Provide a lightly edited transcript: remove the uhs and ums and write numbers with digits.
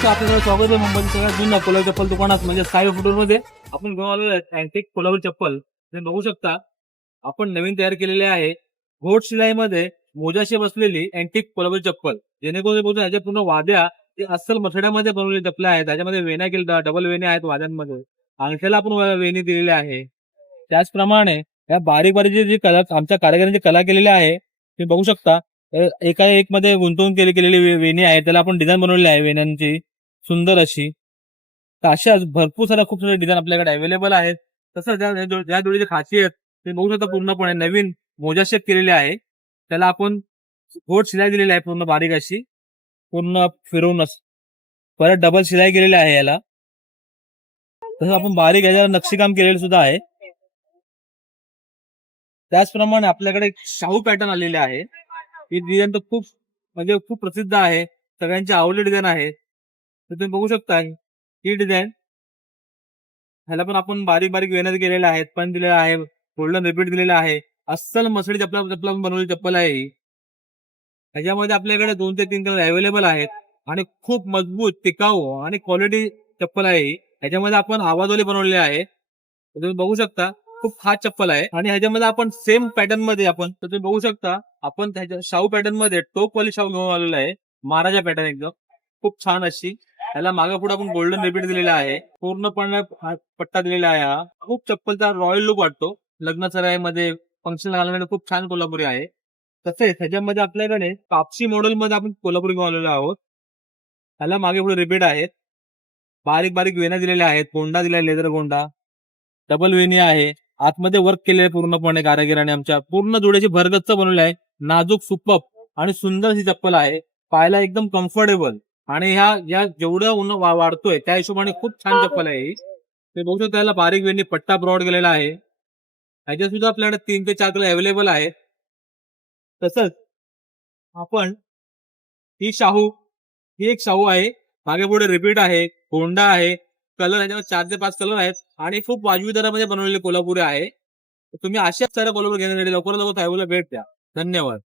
आपल्याकडे स्वागत आहे मुंबईत सगळ्यात जुन्या कोल्हापूर चप्पल दुकानात म्हणजे साई फुटूरमध्ये आपण घेऊन आलेलो आहे अँटिक कोल्हापूर चप्पल. तुम्ही बघू शकता आपण नवीन तयार केलेले आहे घोट शिलाईमध्ये मोजाशी बसलेली अँटिक कोल्हापूर चप्पल. जेणेकरून बघू याच्या पूर्ण वाद्या ते अस्सल मसड्यामध्ये बनवलेली चप्पल आहेत. त्याच्यामध्ये वेण्या केल्या डबल वेण्या आहेत वाद्यांमध्ये. अंगठ्याला आपण वेणी दिलेली आहे. त्याचप्रमाणे या बारीक बारीक जी कला आमच्या कारागिरांची कला केलेली आहे तुम्ही बघू शकता. एका एक मध्ये गुंतवून केलेली वेणी आहे. त्याला आपण डिझाईन बनवलेली आहे वेण्यांची सुंदर अशी. तर अशाच भरपूर साऱ्या खूप सारे डिझाईन आपल्याकडे अवेलेबल आहेत. तसंच ज्या जोडीची खासियत तुम्ही बघू शकता पूर्णपणे नवीन मोजा शेप केलेली आहे. त्याला आपण गोट शिलाई दिलेली आहे पूर्ण बारीक अशी पूर्ण फिरवून. परत डबल शिलाई केलेली आहे याला. तसं आपण बारीक याच्यावर नक्षीकाम केलेलं सुद्धा आहे. त्याचप्रमाणे आपल्याकडे एक शाहू पॅटर्न आलेले आहे. ही डिझाईन तर खूप म्हणजे खूप प्रसिद्ध आहे. सगळ्यांची आवडली डिझाईन आहे. तर तुम्ही बघू शकता ही डिझाईन. ह्याला पण आपण बारीक बारीक वेण्या केलेल्या आहेत. पण दिलेला आहे. गोल्डन रिपीट दिलेला आहे. अस्सल मसळी चप्पल बनवलेली चप्पल आहे ही. ह्याच्यामध्ये आपल्याकडे 2 ते 3 कलर अवेलेबल आहेत आणि खूप मजबूत टिकाऊ आणि क्वालिटी चप्पल आहे ही. ह्याच्यामध्ये आपण आवाजवाली बनवलेली आहे. तुम्ही बघू शकता खूप खास चप्पल आहे. आणि ह्याच्यामध्ये आपण सेम पॅटर्न मध्ये आपण तर तुम्ही बघू शकता आपण त्याच्या शाहू पॅटर्न मध्ये टोपवाली शाहू घेऊन आलेला आहे. महाराजा पॅटर्न एकदम खूप छान अशी. त्याला मागे पुढे आपण गोल्डन रिपीट दिलेला आहे. पूर्णपणे पट्टा दिलेला आहे. हा खूप चप्पलचा रॉयल लुक वाटतो. लग्न सराईमध्ये फंक्शन घालण्यासाठी खूप छान कोल्हापुरी आहे. तसेच ह्याच्यामध्ये आपल्याकडे कापसी मॉडेल मध्ये आपण कोल्हापुरी घेऊन आलेलो आहोत. त्याला मागे पुढे रिपीट आहेत. बारीक बारीक वेण्या दिलेल्या आहेत. गोंडा दिलाय लेदर गोंडा. डबल वेणी आहे. आतमध्ये वर्क केले आहे पूर्णपणे कारागिराने आमच्या. पूर्ण जोड्याची भरगच्च बनवली आहे. नाजूक सुपप आणि सुंदर ही चप्पल आहे. पायाला एकदम कम्फर्टेबल आणि ह्या जेवढं ऊन वाढतोय त्या हिशोबाने खूप छान चप्पल आहे ही. ते बघू शकता त्याला बारीक वेणी पट्टा ब्रॉड गेलेला आहे. ह्याच्यात सुद्धा आपल्याकडे 3 ते 4 कलर अवेलेबल आहेत. तसंच आपण ही एक शाहू आहे. मागे पुढे रिपीट आहे. होंडा आहे. कलर ह्याच्यावर 4 ते 5 कलर आहेत आणि खूप वाजवी दरामध्ये बनवलेले कोल्हापुरी आहे. तुम्ही अशाच साऱ्या कोल्हापूर घेण्यासाठी लवकरात लवकर साहेबाला भेट द्या. धन्यवाद.